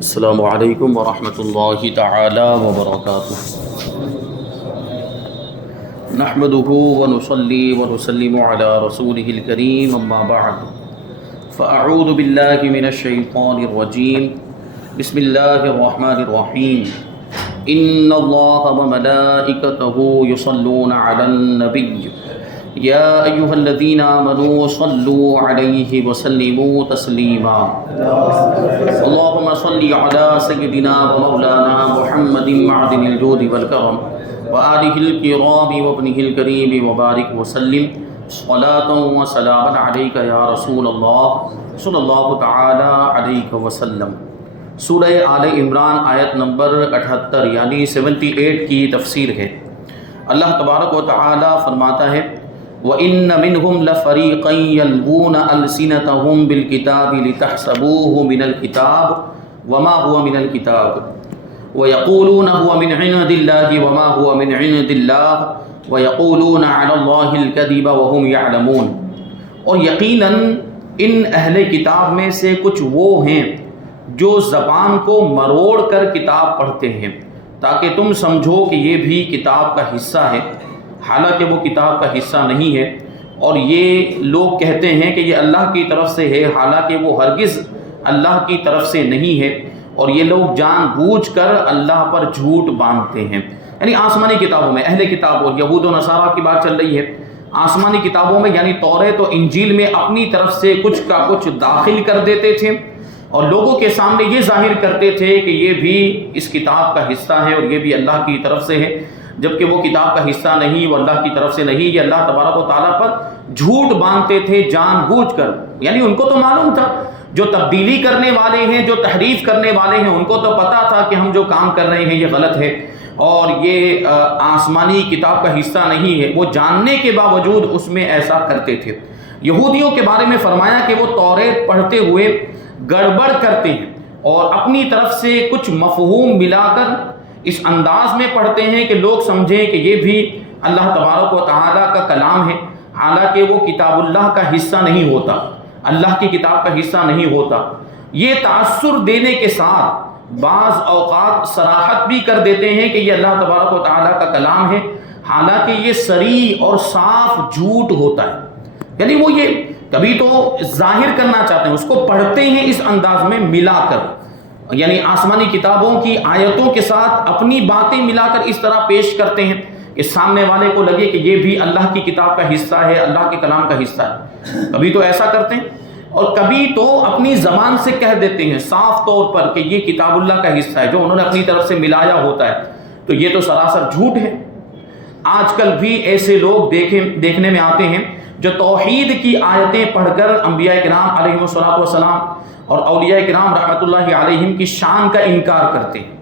السلام علیکم ورحمۃ اللہ تعالی وبرکاتہ۔ نحمده ونصلی ونسلم علی رسولہ الکریم، اما بعد فاعوذ باللہ من الشیطان الرجیم، بسم اللہ الرحمن الرحیم۔ ان اللہ وملائکتہ یصلون علی النبی یا ایہا الذین آمنوا صلوا علیہ وسلموا تسلیما۔ اللہم صلی علی سیدنا ومولانا محمد معدن الجود والکرم وآلہ الکرام وابنہ الکریم وبارک وسلم صلاۃ وسلاما علیک یا رسول اللہ صلی اللہ تعالی علیہ وسلم۔ سورہ آل عمران آیت نمبر 78 یعنی 78 کی تفسیر ہے۔ اللہ تبارک و تعالی فرماتا ہے وَإِنَّ مِنْهُمْ لَفَرِيقًا يَلْوُونَ أَلْسِنَتَهُمْ بِالْكِتَابِ لِتَحْسَبُوهُ مِنَ الْكِتَابِ وَمَا هُوَ مِنَ الْكِتَابِ وَيَقُولُونَ هُوَ مِنْ عِنْدِ اللَّهِ وَمَا هُوَ مِنْ عِنْدِ اللَّهِ وَيَقُولُونَ عَلَى اللَّهِ الْكَذِبَ وَهُمْ يَعْلَمُونَ۔ اور یقیناً ان اہل کتاب میں سے کچھ وہ ہیں جو زبان کو مروڑ کر کتاب پڑھتے ہیں تاکہ تم سمجھو کہ یہ بھی کتاب کا حصہ ہے، حالانکہ وہ کتاب کا حصہ نہیں ہے، اور یہ لوگ کہتے ہیں کہ یہ اللہ کی طرف سے ہے، حالانکہ وہ ہرگز اللہ کی طرف سے نہیں ہے، اور یہ لوگ جان بوجھ کر اللہ پر جھوٹ باندھتے ہیں۔ یعنی آسمانی کتابوں میں اہل کتاب اور یہود و نصارہ کی بات چل رہی ہے۔ آسمانی کتابوں میں یعنی توریت و انجیل میں اپنی طرف سے کچھ کا کچھ داخل کر دیتے تھے اور لوگوں کے سامنے یہ ظاہر کرتے تھے کہ یہ بھی اس کتاب کا حصہ ہے اور یہ بھی اللہ کی طرف سے ہے، جبکہ وہ کتاب کا حصہ نہیں، وہ اللہ کی طرف سے نہیں۔ یہ اللہ تبارک و تعالیٰ پر جھوٹ باندھتے تھے جان بوجھ کر۔ یعنی ان کو تو معلوم تھا، جو تبدیلی کرنے والے ہیں، جو تحریف کرنے والے ہیں، ان کو تو پتہ تھا کہ ہم جو کام کر رہے ہیں یہ غلط ہے اور یہ آسمانی کتاب کا حصہ نہیں ہے، وہ جاننے کے باوجود اس میں ایسا کرتے تھے۔ یہودیوں کے بارے میں فرمایا کہ وہ توریت پڑھتے ہوئے گڑبڑ کرتے ہیں اور اپنی طرف سے کچھ مفہوم ملا کر اس انداز میں پڑھتے ہیں کہ لوگ سمجھیں کہ یہ بھی اللہ تبارک و تعالیٰ کا کلام ہے، حالانکہ وہ کتاب اللہ کا حصہ نہیں ہوتا، اللہ کی کتاب کا حصہ نہیں ہوتا۔ یہ تأثر دینے کے ساتھ بعض اوقات صراحت بھی کر دیتے ہیں کہ یہ اللہ تبارک و تعالیٰ کا کلام ہے، حالانکہ یہ صریح اور صاف جھوٹ ہوتا ہے۔ یعنی وہ یہ کبھی تو ظاہر کرنا چاہتے ہیں، اس کو پڑھتے ہیں اس انداز میں ملا کر، یعنی آسمانی کتابوں کی آیتوں کے ساتھ اپنی باتیں ملا کر اس طرح پیش کرتے ہیں کہ سامنے والے کو لگے کہ یہ بھی اللہ کی کتاب کا حصہ ہے، اللہ کے کلام کا حصہ ہے۔ کبھی تو ایسا کرتے ہیں اور کبھی تو اپنی زبان سے کہہ دیتے ہیں صاف طور پر کہ یہ کتاب اللہ کا حصہ ہے، جو انہوں نے اپنی طرف سے ملایا ہوتا ہے، تو یہ تو سراسر جھوٹ ہے۔ آج کل بھی ایسے لوگ دیکھنے میں آتے ہیں جو توحید کی آیتیں پڑھ کر انبیاء کرام علیہم السلام اور اولیاء کرام رحمۃ اللہ علیہم کی شان کا انکار کرتے ہیں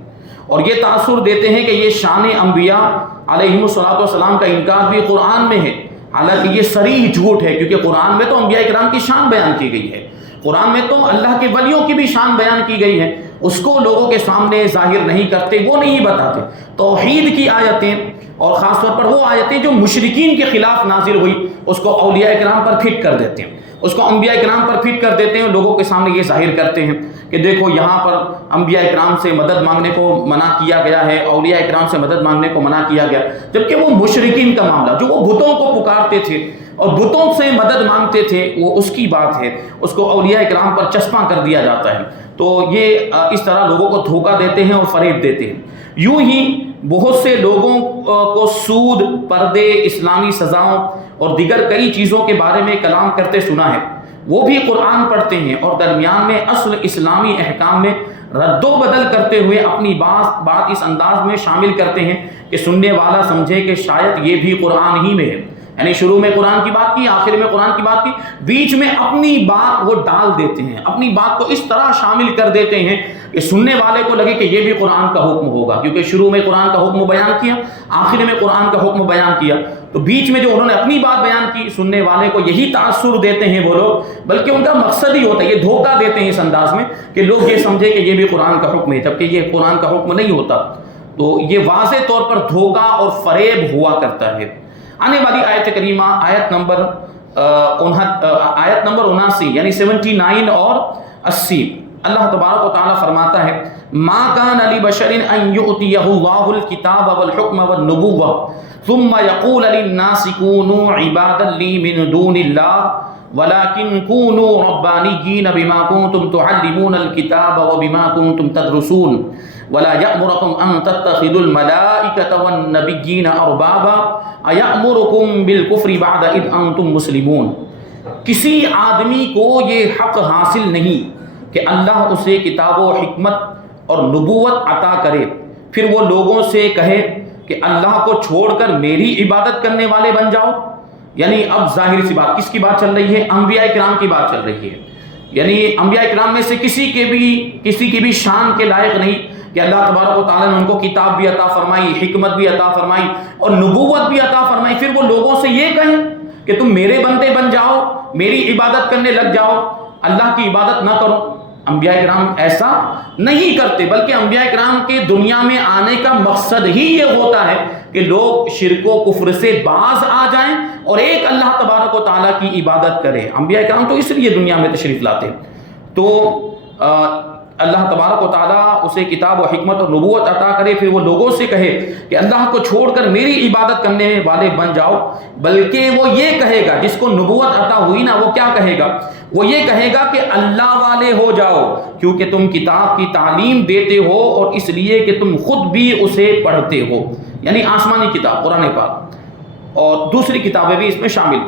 اور یہ تاثر دیتے ہیں کہ یہ شان انبیاء علیہم السلام کا انکار بھی قرآن میں ہے، حالانکہ یہ صریح جھوٹ ہے، کیونکہ قرآن میں تو انبیاء کرام کی شان بیان کی گئی ہے، قرآن میں تو اللہ کے ولیوں کی بھی شان بیان کی گئی ہے، اس کو لوگوں کے سامنے ظاہر نہیں کرتے، وہ نہیں بتاتے۔ توحید کی آیتیں اور خاص طور پر وہ آیتیں جو مشرکین کے خلاف نازل ہوئی، اس کو اولیاء کرام پر فٹ کر دیتے ہیں، اس کو انبیاء کرام پر فٹ کر دیتے ہیں، لوگوں کے سامنے یہ ظاہر کرتے ہیں کہ دیکھو یہاں پر انبیاء کرام سے مدد مانگنے کو منع کیا گیا ہے، اولیاء کرام سے مدد مانگنے کو منع کیا گیا، جبکہ وہ مشرکین کا معاملہ جو وہ بتوں کو پکارتے تھے اور بتوں سے مدد مانگتے تھے، وہ اس کی بات ہے، اس کو اولیاء کرام پر چسپاں کر دیا جاتا ہے۔ تو یہ اس طرح لوگوں کو دھوکہ دیتے ہیں اور فریب دیتے ہیں۔ یوں ہی بہت سے لوگوں کو سود، پردے، اسلامی سزاؤں اور دیگر کئی چیزوں کے بارے میں کلام کرتے سنا ہے۔ وہ بھی قرآن پڑھتے ہیں اور درمیان میں اصل اسلامی احکام میں رد و بدل کرتے ہوئے اپنی بات اس انداز میں شامل کرتے ہیں کہ سننے والا سمجھے کہ شاید یہ بھی قرآن ہی میں ہے۔ یعنی شروع میں قرآن کی بات کی، آخر میں قرآن کی بات کی، بیچ میں اپنی بات وہ ڈال دیتے ہیں، اپنی بات کو اس طرح شامل کر دیتے ہیں کہ سننے والے کو لگے کہ یہ بھی قرآن کا حکم ہوگا، کیونکہ شروع میں قرآن کا حکم بیان کیا، آخر میں قرآن کا حکم بیان کیا، تو بیچ میں جو انہوں نے اپنی بات بیان کی، سننے والے کو یہی تاثر دیتے ہیں وہ لوگ، بلکہ ان کا مقصد ہی ہوتا ہے، یہ دھوکہ دیتے ہیں اس انداز میں کہ لوگ یہ سمجھے کہ یہ بھی قرآن کا حکم ہے، جبکہ یہ قرآن کا حکم نہیں ہوتا۔ تو یہ واضح طور پر دھوکہ اور فریب ہوا کرتا ہے۔ آنے والی آیت کریمہ آیت نمبر 79 یعنی 79 اور 80، اللہ تبارک و تعالیٰ فرماتا ہے ما کان لبشر ان یؤتیہ اللہ الکتاب والحکم والنبوہ ثم یقول للناس کونوا عبادا لی من دون اللہ ولكن كونوا ربانيين بما كنتم تعلمون الكتاب وبما كنتم تدرسون ولا يأمركم أن تتخذوا الملائكة والنبيين أربابا أيأمركم بالكفر بعد إذ أنتم مسلمون. کسی آدمی کو یہ حق حاصل نہیں کہ اللہ اسے کتاب و حکمت اور نبوت عطا کرے پھر وہ لوگوں سے کہے کہ اللہ کو چھوڑ کر میری عبادت کرنے والے بن جاؤ. یعنی اب ظاہر سی بات کس کی بات چل رہی ہے؟ انبیاء کرام کی بات چل رہی ہے. یعنی انبیاء کرام میں سے کسی کی بھی شان کے لائق نہیں کہ اللہ تبارک و تعالیٰ نے ان کو کتاب بھی عطا فرمائی، حکمت بھی عطا فرمائی اور نبوت بھی عطا فرمائی، پھر وہ لوگوں سے یہ کہیں کہ تم میرے بندے بن جاؤ، میری عبادت کرنے لگ جاؤ، اللہ کی عبادت نہ کرو. انبیاء کرام ایسا نہیں کرتے، بلکہ انبیاء کرام کے دنیا میں آنے کا مقصد ہی یہ ہوتا ہے کہ لوگ شرک و کفر سے باز آ جائیں اور ایک اللہ تبارک و تعالیٰ کی عبادت کریں. انبیاء کرام تو اس لیے دنیا میں تشریف لاتے. تو اللہ تبارک و تعالیٰ اسے کتاب و حکمت اور نبوت عطا کرے پھر وہ لوگوں سے کہے کہ اللہ کو چھوڑ کر میری عبادت کرنے والے بن جاؤ. بلکہ وہ یہ کہے گا، جس کو نبوت عطا ہوئی نا، وہ کیا کہے گا؟ وہ یہ کہے گا کہ اللہ والے ہو جاؤ، کیونکہ تم کتاب کی تعلیم دیتے ہو اور اس لیے کہ تم خود بھی اسے پڑھتے ہو. یعنی آسمانی کتاب قرآن پاک اور دوسری کتابیں بھی اس میں شامل.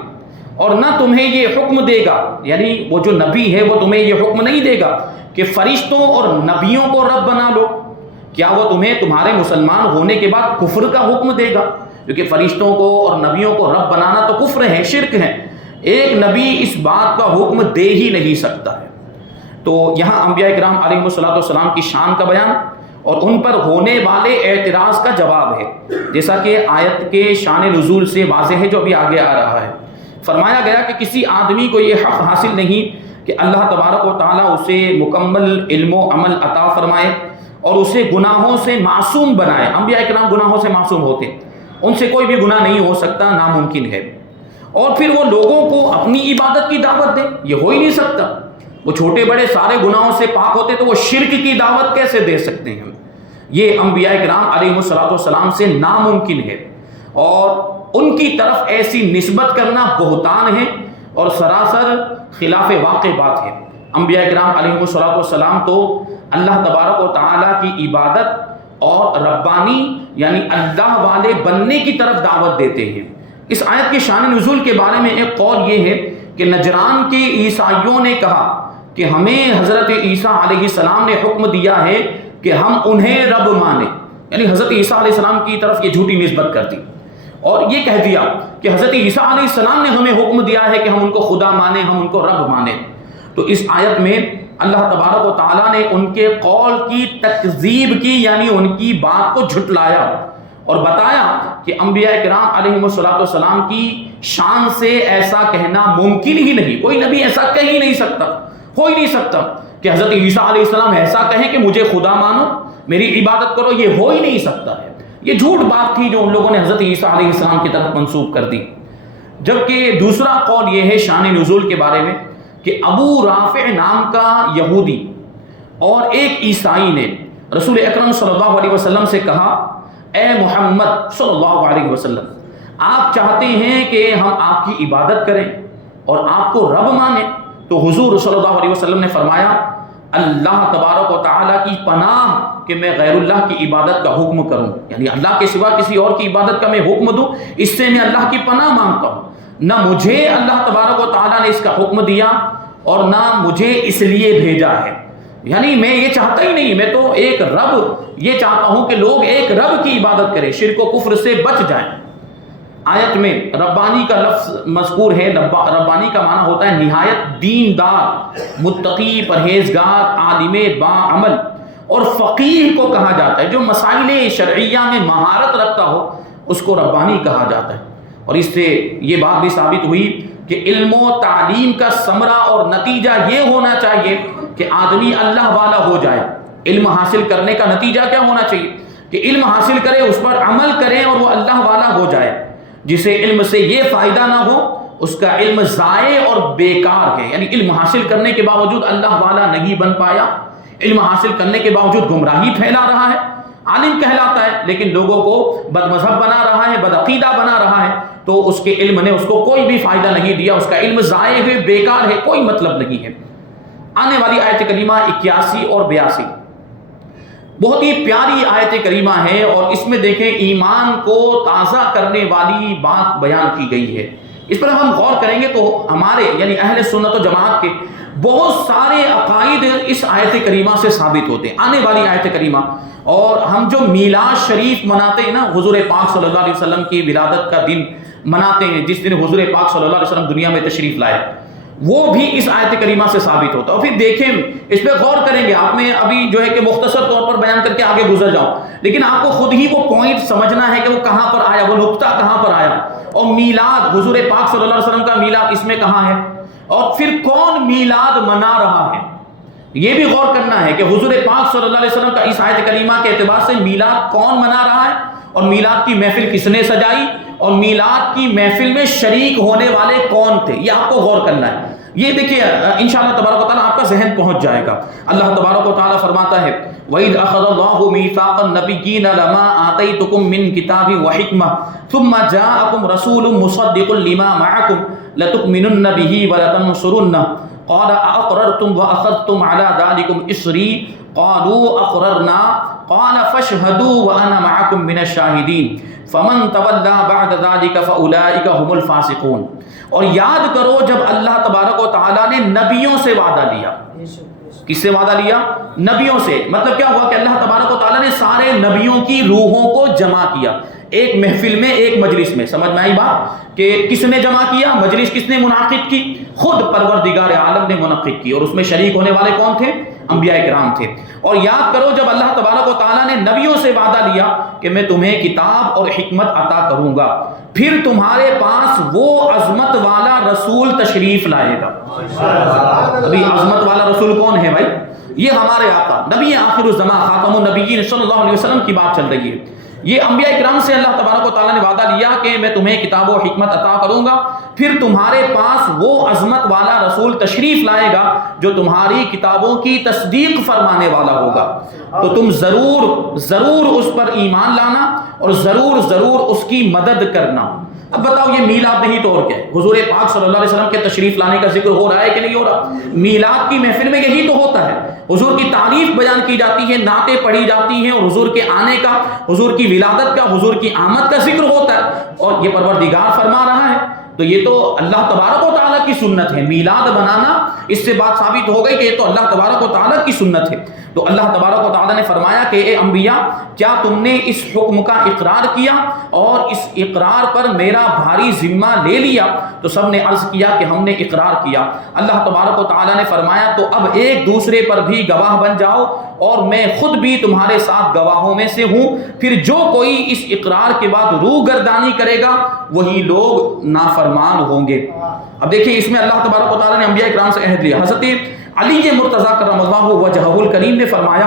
اور نہ تمہیں یہ حکم دے گا، یعنی وہ جو نبی ہے وہ تمہیں یہ حکم نہیں دے گا کہ فرشتوں اور نبیوں کو رب بنا لو. کیا وہ تمہیں تمہارے مسلمان ہونے کے بعد کفر کا حکم دے گا؟ کیونکہ فرشتوں کو اور نبیوں کو رب بنانا تو کفر ہے، شرک ہے. ایک نبی اس بات کا حکم دے ہی نہیں سکتا ہے. تو یہاں انبیاء کرام علیہ السلام کی شان کا بیان اور ان پر ہونے والے اعتراض کا جواب ہے، جیسا کہ آیت کے شان نزول سے واضح ہے جو ابھی آگے آ رہا ہے. فرمایا گیا کہ کسی آدمی کو یہ حق حاصل نہیں کہ اللہ تبارک و تعالیٰ اسے مکمل علم و عمل عطا فرمائے اور اسے گناہوں سے معصوم بنائے. انبیاء کرام گناہوں سے معصوم ہوتے، ان سے کوئی بھی گناہ نہیں ہو سکتا، ناممکن ہے. اور پھر وہ لوگوں کو اپنی عبادت کی دعوت دے، یہ ہو ہی نہیں سکتا. وہ چھوٹے بڑے سارے گناہوں سے پاک ہوتے تو وہ شرک کی دعوت کیسے دے سکتے ہیں؟ یہ انبیاء کرام علیہ السلام سے ناممکن ہے. اور ان کی طرف ایسی نسبت کرنا بہتان ہے اور سراسر خلاف واقع بات ہے. انبیاء کرام علیہ السلام تو اللہ تبارک و تعالیٰ کی عبادت اور ربانی یعنی اللہ والے بننے کی طرف دعوت دیتے ہیں. اس آیت کے شان نزول کے بارے میں ایک قول یہ ہے کہ نجران کے عیسائیوں نے کہا کہ ہمیں حضرت عیسیٰ علیہ السلام نے حکم دیا ہے کہ ہم انہیں رب مانیں. یعنی حضرت عیسیٰ علیہ السلام کی طرف یہ جھوٹی نسبت کر دی اور یہ کہہ دیا کہ حضرت عیسیٰ علیہ السلام نے ہمیں حکم دیا ہے کہ ہم ان کو خدا مانیں، ہم ان کو رب مانیں. تو اس آیت میں اللہ تبارک و تعالیٰ نے ان کے قول کی تکذیب کی، یعنی ان کی بات کو جھٹلایا اور بتایا کہ انبیاء کرام علیہ السلام کی شان سے ایسا کہنا ممکن ہی نہیں. کوئی نبی ایسا کہہ ہی نہیں سکتا، ہو ہی نہیں سکتا کہ حضرت عیسیٰ علیہ السلام ایسا کہیں کہ مجھے خدا مانو، میری عبادت کرو. یہ ہو ہی نہیں سکتا ہے. یہ جھوٹ بات تھی جو ان لوگوں نے حضرت عیسیٰ علیہ السلام کی طرف منسوب کر دی. جبکہ دوسرا قول یہ ہے شان نزول کے بارے میں کہ ابو رافع نام کا یہودی اور ایک عیسائی نے رسول اکرم صلی اللہ علیہ وسلم سے کہا، اے محمد صلی اللہ علیہ وسلم، آپ چاہتے ہیں کہ ہم آپ کی عبادت کریں اور آپ کو رب مانیں؟ تو حضور صلی اللہ علیہ وسلم نے فرمایا، اللہ تبارک و تعالیٰ کی پناہ کہ میں غیر اللہ کی عبادت کا حکم کروں، یعنی اللہ کے سوا کسی اور کی عبادت کا میں حکم دوں، اس سے میں اللہ کی پناہ مانگتا ہوں. نہ مجھے اللہ تبارک و تعالیٰ نے اس کا حکم دیا اور نہ مجھے اس لیے بھیجا ہے. یعنی میں یہ چاہتا ہی نہیں، میں تو ایک رب یہ چاہتا ہوں کہ لوگ ایک رب کی عبادت کریں، شرک و کفر سے بچ جائیں. آیت میں ربانی کا لفظ مذکور ہے. ربانی کا معنی ہوتا ہے نہایت دیندار، متقی، پرہیزگار، عالم با عمل اور فقیہ کو کہا جاتا ہے. جو مسائل شرعیہ میں مہارت رکھتا ہو اس کو ربانی کہا جاتا ہے. اور اس سے یہ بات بھی ثابت ہوئی کہ علم و تعلیم کا ثمرہ اور نتیجہ یہ ہونا چاہیے کہ آدمی اللہ والا ہو جائے. علم حاصل کرنے کا نتیجہ کیا ہونا چاہیے کہ علم حاصل کرے، اس پر عمل کرے اور وہ اللہ والا ہو جائے. جسے علم سے یہ فائدہ نہ ہو اس کا علم ضائع اور بیکار ہے. یعنی علم حاصل کرنے کے باوجود اللہ والا نہیں بن پایا علم حاصل کرنے کے باوجود گمراہی پھیلا رہا ہے، عالم کہلاتا ہے لیکن لوگوں کو بد مذہب بنا رہا ہے، بد عقیدہ بنا رہا ہے، تو اس کے علم نے اس کو کوئی بھی فائدہ نہیں دیا، اس کا علم ضائع ہے، بیکار ہے، کوئی مطلب نہیں ہے۔ آنے والی آیت کریمہ 81 اور 82 بہت ہی پیاری آیت کریمہ ہے، اور اس میں دیکھیں ایمان کو تازہ کرنے والی بات بیان کی گئی ہے۔ اس پر ہم غور کریں گے تو ہمارے یعنی اہل سنت و جماعت کے بہت سارے عقائد اس آیت کریمہ سے ثابت ہوتے ہیں۔ آنے والی آیت کریمہ، اور ہم جو میلاد شریف مناتے ہیں نا، حضور پاک صلی اللہ علیہ وسلم کی ولادت کا دن مناتے ہیں، جس دن حضور پاک صلی اللہ علیہ وسلم دنیا میں تشریف لائے، وہ بھی اس آیت کریمہ سے ثابت ہوتا ہے۔ اور پھر دیکھیں، اس پہ غور کریں گے، آپ میں ابھی جو ہے کہ مختصر طور پر بیان کر کے آگے گزر جاؤں، لیکن آپ کو خود ہی وہ پوائنٹ سمجھنا ہے کہ وہ کہاں پر آیا، وہ نقطہ کہاں پر آیا، اور میلاد حضور پاک صلی اللہ علیہ وسلم کا میلاد اس میں کہاں ہے، اور پھر کون میلاد منا رہا ہے۔ یہ بھی غور کرنا ہے کہ حضور پاک صلی اللہ علیہ وسلم کا اس آیت کریمہ کے اعتبار سے میلاد کون منا رہا ہے، اور میلاد کی محفل کس نے سجائی، اور میلاد کی محفل میں شریک ہونے والے کون تھے، یہ آپ کو غور کرنا ہے۔ یہ دیکھیے انشاءاللہ تبارک و تعالیٰ آپ کا ذہن پہنچ جائے گا۔ اللہ تبارک و تعالیٰ فرماتا ہے وَإِذْ أَخَذَ اللَّهُ مِيثَاقَ النَّبِيِّينَ لَمَا آتَيْتُكُم مِّن كِتَابٍ وَحِكْمَةٍ ثُمَّ جَاءَكُمْ رَسُولٌ مُصَدِّقٌ لِّمَا مَعَكُمْ لَتُؤْمِنُنَّ بِهِ وَلَتَنصُرُنَّهُ قال أأقررتم وأخذتم على ذلكم إصري قالوا أقررنا قال فاشهدوا وأنا معكم من الشاهدين فمن تولى بعد ذلك فأولئك هم الفاسقون۔ اور یاد کرو جب اللہ تبارک و تعالیٰ نے نبیوں سے وعدہ لیا، کس سے وعدہ لیا؟ نبیوں سے۔ مطلب کیا ہوا کہ اللہ تبارک و تعالیٰ نے سارے نبیوں کی روحوں کو جمع کیا ایک محفل میں، ایک مجلس میں۔ سمجھ میں آئی بات کہ کس نے جمع کیا؟ مجلس کس نے منعقد کی؟ خود پروردگار عالم نے منعقد کی، اور اس میں شریک ہونے والے کون تھے؟ انبیاء کرام تھے۔ اور یاد کرو جب اللہ تبارک و تعالیٰ نے نبیوں سے وعدہ لیا کہ میں تمہیں کتاب اور حکمت عطا کروں گا، پھر تمہارے پاس وہ عظمت والا رسول تشریف لائے گا۔ ابھی عظمت والا رسول کون ہے بھائی؟ یہ ہمارے آقا نبی آخر الزمان خاتم النبیین صلی اللہ علیہ وسلم کی بات چل رہی ہے۔ یہ انبیاء کرام سے اللہ تبارک و تعالیٰ نے وعدہ لیا کہ میں تمہیں کتاب و حکمت عطا کروں گا، پھر تمہارے پاس وہ عظمت والا رسول تشریف لائے گا جو تمہاری کتابوں کی تصدیق فرمانے والا ہوگا، تو تم ضرور اس پر ایمان لانا اور ضرور اس کی مدد کرنا۔ اب بتاؤ یہ میلاد نہیں تو اور کیا ہے؟ حضور پاک صلی اللہ علیہ وسلم کے تشریف لانے کا ذکر ہو رہا ہے کہ نہیں ہو رہا؟ میلاد کی محفل میں یہی تو ہوتا ہے، حضور کی تعریف بیان کی جاتی ہے، نعتیں پڑھی جاتی ہیں، اور حضور کے آنے کا، حضور کی ولادت کا، حضور کی آمد کا ذکر ہوتا ہے، اور یہ پروردگار فرما رہا ہے، تو یہ تو اللہ تبارک و تعالیٰ کی سنت ہے۔ میلاد بنانا، اس سے بات ثابت ہو گئی کہ یہ تو اللہ تبارک و تعالیٰ کی سنت ہے۔ تو اللہ تبارک و تعالیٰ نے فرمایا کہ اے انبیاء، کیا تم نے اس حکم کا اقرار کیا اور اس اقرار پر میرا بھاری ذمہ لے لیا؟ تو سب نے عرض کیا کہ ہم نے اقرار کیا۔ اللہ تبارک و تعالیٰ نے فرمایا تو اب ایک دوسرے پر بھی گواہ بن جاؤ، اور میں خود بھی تمہارے ساتھ گواہوں میں سے ہوں، پھر جو کوئی اس اقرار کے بعد روح گردانی کرے گا وہی لوگ نافرمان ہوں گے۔ اب دیکھیں اس میں اللہ تبارک و تعالیٰ نے انبیاء کرام سے عہد لیا۔ حضرت علی مرتضیٰ کرم اللہ وجہہ الکریم نے فرمایا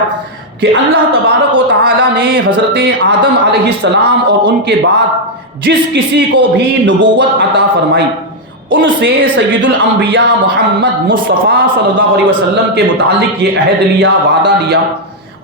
کہ اللہ تبارک و تعالیٰ نے حضرت آدم علیہ السلام اور ان کے بعد جس کسی کو بھی نبوت عطا فرمائی، ان سے سید الانبیاء محمد مصطفیٰ صلی اللہ علیہ وسلم کے متعلق یہ عہد لیا، وعدہ لیا،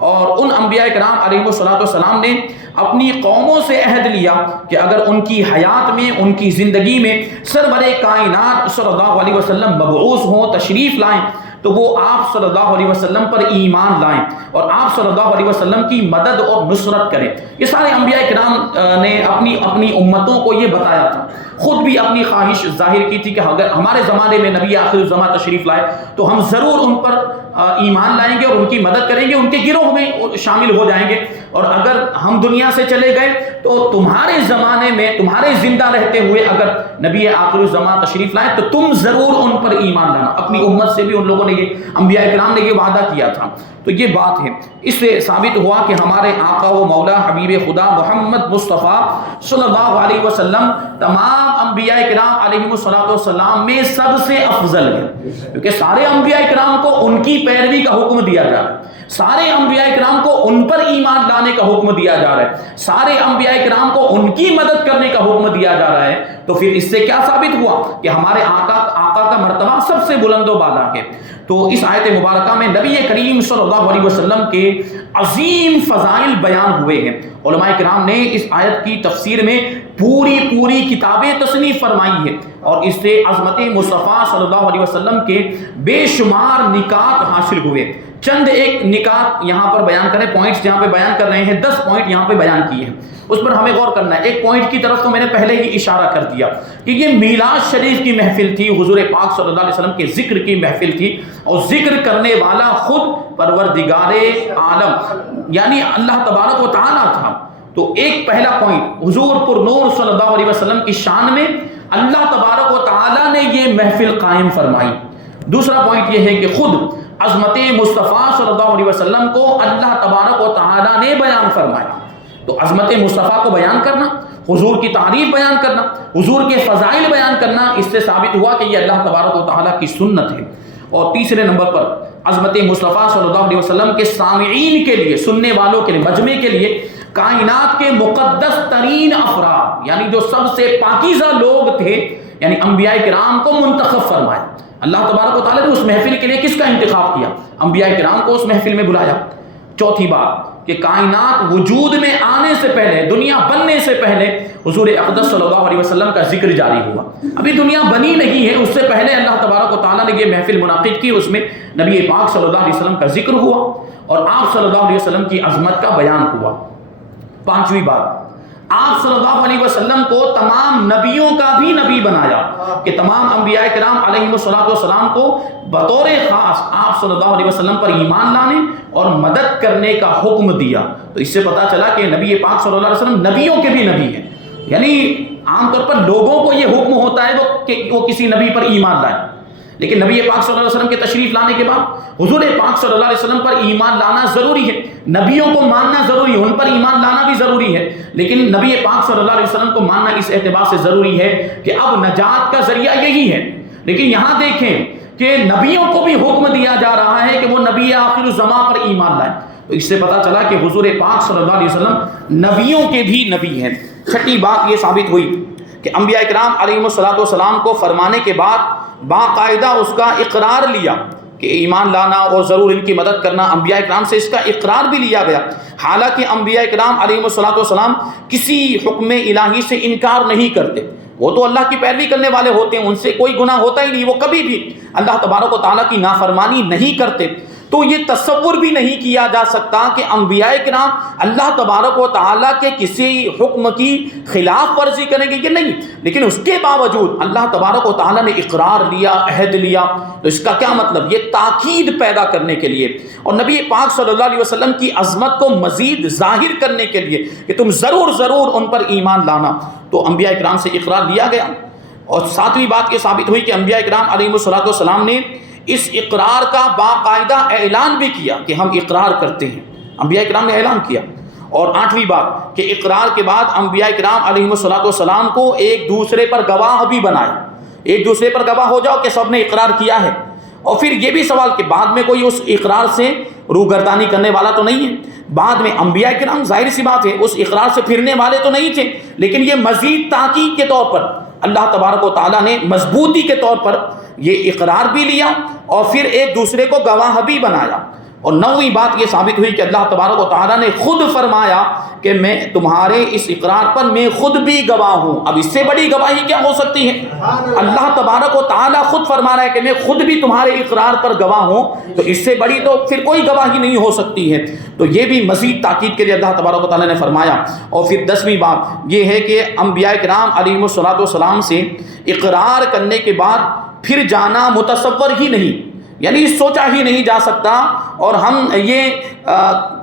اور ان انبیاء کرام علیہ السلام نے اپنی قوموں سے عہد لیا کہ اگر ان کی حیات میں، ان کی زندگی میں سرور کائنات صلی اللہ علیہ وسلم مبعوث ہوں، تشریف لائیں، تو وہ آپ صلی اللہ علیہ وسلم پر ایمان لائیں اور آپ صلی اللہ علیہ وسلم کی مدد اور نصرت کریں۔ یہ سارے انبیاء کرام نے اپنی امتوں کو یہ بتایا تھا، خود بھی اپنی خواہش ظاہر کی تھی کہ اگر ہمارے زمانے میں نبی آخر الزمان تشریف لائے تو ہم ضرور ان پر ایمان لائیں گے اور ان کی مدد کریں گے، ان کے گروہ میں شامل ہو جائیں گے، اور اگر ہم دنیا سے چلے گئے تو تمہارے زمانے میں، تمہارے زندہ رہتے ہوئے اگر نبی آخر الزمان تشریف لائے تو تم ضرور ان پر ایمان لانا۔ اپنی امت سے بھی ان لوگوں نے یہ، انبیاء کرام نے یہ وعدہ کیا تھا۔ تو یہ بات ہے، اس سے ثابت ہوا کہ ہمارے آقا و مولا حبیب خدا محمد مصطفیٰ صلی اللہ علیہ وسلم تمام انبیاء کرام علیہ السلام میں سب سے افضل ہے، کیونکہ سارے انبیاء کرام کو ان کی پیروی کا حکم دیا جا رہا ہے۔ سارے انبیاء کرام کو ان پر ایمان لانے کا حکم دیا جا رہا ہے، سارے انبیاء کرام کو ان کی مدد کرنے کا حکم دیا جا رہا ہے، تو پھر اس سے کیا ثابت ہوا کہ ہمارے آقا کا مرتبہ سب سے بلند و بالا ہے۔ تو اس آیت مبارکہ میں نبی کریم صلی اللہ علیہ وسلم کے عظیم فضائل بیان ہوئے ہیں۔ علماء کرام نے اس آیت کی تفسیر میں پوری کتابیں تصنیف فرمائی ہے، اور اس سے عظمت مصطفیٰ صلی اللہ علیہ وسلم کے بے شمار نکات حاصل ہوئے۔ چند ایک نکات یہاں پر بیان کریں، پوائنٹس جہاں پہ بیان کر رہے ہیں، 10 پوائنٹ یہاں پہ بیان کیے ہیں، اس پر ہمیں غور کرنا ہے۔ ایک پوائنٹ کی طرف تو میں نے پہلے ہی اشارہ کر دیا کہ یہ میلاد شریف کی محفل تھی، حضور پاک صلی اللہ علیہ وسلم کے ذکر کی محفل تھی، اور ذکر کرنے والا خود پروردگار عالم یعنی اللہ تبارک و تعالیٰ تھا۔ تو ایک پہلا پوائنٹ، حضور پر نور صلی اللہ علیہ وسلم کی شان میں اللہ تبارک و تعالیٰ نے یہ محفل قائم فرمائی۔ دوسرا پوائنٹ یہ ہے کہ خود عظمت مصطفیٰ صلی اللہ علیہ وسلم کو اللہ تبارک و تعالیٰ نے بیان فرمایا۔ تو عظمت مصطفیٰ کو بیان کرنا، حضور کی تعریف بیان کرنا، حضور کے فضائل بیان کرنا، اس سے ثابت ہوا کہ یہ اللہ تبارک و تعالیٰ کی سنت ہے۔ اور تیسرے نمبر پر عظمت مصطفیٰ صلی اللہ علیہ وسلم کے سامعین کے لیے، سننے والوں کے لیے، مجمع کے لیے کائنات کے مقدس ترین افراد یعنی جو سب سے پاکیزہ لوگ تھے یعنی انبیاء کرام کو منتخب فرمایا۔ اللہ تبارک و تعالیٰ نے اس محفل کے لیے کس کا انتخاب کیا؟ انبیاء کرام کو اس محفل میں بلایا۔ چوتھی بات کہ کائنات وجود میں آنے سے پہلے، دنیا بننے سے پہلے حضور اقدس صلی اللہ علیہ وسلم کا ذکر جاری ہوا۔ ابھی دنیا بنی نہیں ہے، اس سے پہلے اللہ تبارک و تعالیٰ نے یہ محفل منعقد کی، اس میں نبی پاک صلی اللہ علیہ وسلم کا ذکر ہوا اور آپ صلی اللہ علیہ وسلم کی عظمت کا بیان ہوا۔ پانچویں بات، آپ صلی اللہ علیہ وسلم کو تمام نبیوں کا بھی نبی بنایا کہ تمام انبیاء کرام علیہ السلام کو بطور خاص آپ صلی اللہ علیہ وسلم پر ایمان لانے اور مدد کرنے کا حکم دیا۔ تو اس سے پتہ چلا کہ نبی پاک صلی اللہ علیہ وسلم نبیوں کے بھی نبی ہیں، یعنی عام طور پر لوگوں کو یہ حکم ہوتا ہے کہ وہ کسی نبی پر ایمان لائیں، لیکن نبی پاک صلی اللہ علیہ وسلم کے تشریف لانے کے بعد حضور پاک صلی اللہ علیہ وسلم پر ایمان لانا ضروری ہے، نبیوں کو ماننا ضروری ہے، ان پر ایمان لانا بھی ضروری ہے، لیکن نبی پاک صلی اللہ علیہ وسلم کو ماننا اس اعتبار سے ضروری ہے کہ اب نجات کا ذریعہ یہی ہے۔ لیکن یہاں دیکھیں کہ نبیوں کو بھی حکم دیا جا رہا ہے کہ وہ نبی آخر الزمان پر ایمان لائیں، تو اس سے پتہ چلا کہ حضور پاک صلی اللہ علیہ وسلم نبیوں کے بھی نبی ہیں۔ چھٹی بات یہ ثابت ہوئی کہ انبیاء کرام علیہ السلام کو فرمانے کے بعد باقاعدہ اس کا اقرار لیا کہ ایمان لانا اور ضرور ان کی مدد کرنا، انبیاء کرام سے اس کا اقرار بھی لیا گیا۔ حالانکہ انبیاء کرام علیہ السلام کسی حکم الہی سے انکار نہیں کرتے، وہ تو اللہ کی پیروی کرنے والے ہوتے ہیں، ان سے کوئی گناہ ہوتا ہی نہیں، وہ کبھی بھی اللہ تبارک و تعالیٰ کی نافرمانی نہیں کرتے۔ تو یہ تصور بھی نہیں کیا جا سکتا کہ انبیاء کرام اللہ تبارک و تعالیٰ کے کسی حکم کی خلاف ورزی کریں گے، یہ نہیں، لیکن اس کے باوجود اللہ تبارک و تعالیٰ نے اقرار لیا، عہد لیا۔ تو اس کا کیا مطلب؟ یہ تاکید پیدا کرنے کے لیے اور نبی پاک صلی اللہ علیہ وسلم کی عظمت کو مزید ظاہر کرنے کے لیے کہ تم ضرور ان پر ایمان لانا، تو انبیاء کرام سے اقرار لیا گیا۔ اور ساتویں بات یہ ثابت ہوئی کہ انبیاء کرام علیہ السلام نے اس اقرار کا باقاعدہ اعلان بھی کیا کہ ہم اقرار کرتے ہیں، انبیاء کرام نے اعلان کیا۔ اور آٹھویں بات کہ اقرار کے بعد انبیاء کرام علیہ السلام کو ایک دوسرے پر گواہ بھی بنائے، ایک دوسرے پر گواہ ہو جاؤ کہ سب نے اقرار کیا ہے۔ اور پھر یہ بھی سوال کہ بعد میں کوئی اس اقرار سے روگردانی کرنے والا تو نہیں ہے، بعد میں انبیاء کرام ظاہر سی بات ہے اس اقرار سے پھرنے والے تو نہیں تھے، لیکن یہ مزید تاکید کے طور پر اللہ تبارک و تعالیٰ نے مضبوطی کے طور پر یہ اقرار بھی لیا اور پھر ایک دوسرے کو گواہ بھی بنایا۔ اور نویں بات یہ ثابت ہوئی کہ اللہ تبارک و تعالیٰ نے خود فرمایا کہ میں تمہارے اس اقرار پر میں خود بھی گواہ ہوں۔ اب اس سے بڑی گواہی کیا ہو سکتی ہے؟ اللہ تبارک و تعالیٰ خود فرما رہا ہے کہ میں خود بھی تمہارے اقرار پر گواہ ہوں، تو اس سے بڑی تو پھر کوئی گواہی نہیں ہو سکتی ہے۔ تو یہ بھی مزید تاکید کے لیے اللہ تبارک و تعالیٰ نے فرمایا۔ اور پھر 10ویں بات یہ ہے کہ انبیاء کرام علیہ السلام سے اقرار کرنے کے بعد پھر جانا متصور ہی نہیں، یعنی سوچا ہی نہیں جا سکتا، اور ہم یہ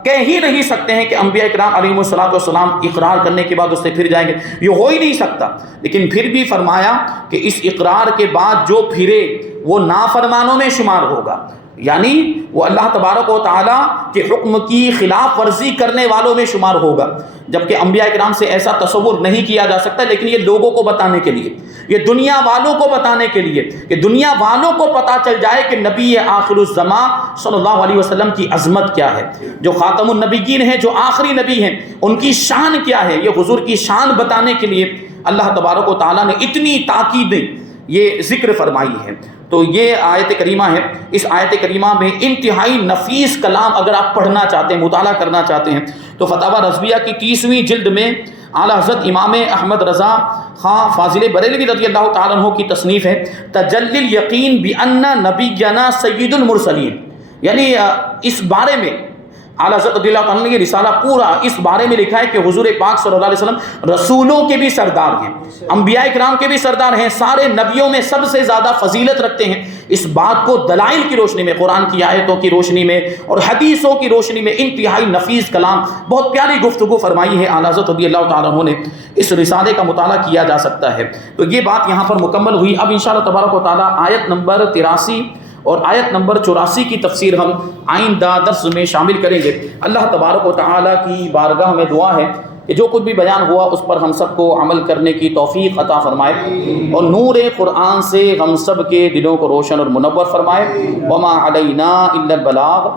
کہہ ہی نہیں سکتے ہیں کہ انبیاء کرام علیہ السلام اقرار کرنے کے بعد اس سے پھر جائیں گے، یہ ہو ہی نہیں سکتا۔ لیکن پھر بھی فرمایا کہ اس اقرار کے بعد جو پھرے وہ نافرمانوں میں شمار ہوگا، یعنی وہ اللہ تبارک و تعالیٰ کے حکم کی خلاف ورزی کرنے والوں میں شمار ہوگا، جبکہ انبیاء کرام سے ایسا تصور نہیں کیا جا سکتا، لیکن یہ لوگوں کو بتانے کے لیے، یہ دنیا والوں کو بتانے کے لیے، کہ دنیا والوں کو پتہ چل جائے کہ نبی آخر الزمان صلی اللہ علیہ وسلم کی عظمت کیا ہے، جو خاتم النبیین ہیں، جو آخری نبی ہیں، ان کی شان کیا ہے۔ یہ حضور کی شان بتانے کے لیے اللہ تبارک و تعالیٰ نے اتنی تاکیدیں یہ ذکر فرمائی ہے۔ تو یہ آیت کریمہ ہے۔ اس آیت کریمہ میں انتہائی نفیس کلام اگر آپ پڑھنا چاہتے ہیں، مطالعہ کرنا چاہتے ہیں، تو فتاوی رضویہ کی 30ویں جلد میں اعلیٰ حضرت امام احمد رضا خان فاضل بریلوی رضی اللہ تعالیٰ عنہ کی تصنیف ہے تجلی الیقین بان نبینا سید المرسلین، یعنی اس بارے میں اعلیٰ حضرت رضی اللہ عنہ نے یہ رسالہ پورا اس بارے میں لکھا ہے کہ حضور پاک صلی اللہ علیہ وسلم رسولوں کے بھی سردار ہیں، انبیاء کرام کے بھی سردار ہیں، سارے نبیوں میں سب سے زیادہ فضیلت رکھتے ہیں۔ اس بات کو دلائل کی روشنی میں، قرآن کی آیتوں کی روشنی میں اور حدیثوں کی روشنی میں انتہائی نفیس کلام، بہت پیاری گفتگو فرمائی ہے اعلیٰ حضرت رضی اللہ تعالیٰ عنہ نے۔ اس رسالے کا مطالعہ کیا جا سکتا ہے۔ تو یہ بات یہاں پر مکمل ہوئی۔ اب انشاءاللہ تبارک و تعالیٰ آیت نمبر 83 اور آیت نمبر 84 کی تفسیر ہم آئندہ درس میں شامل کریں گے۔ اللہ تبارک و تعالیٰ کی بارگاہ میں دعا ہے کہ جو کچھ بھی بیان ہوا اس پر ہم سب کو عمل کرنے کی توفیق عطا فرمائے اور نور قرآن سے ہم سب کے دلوں کو روشن اور منور فرمائے۔ وما علینا الا البلاغ۔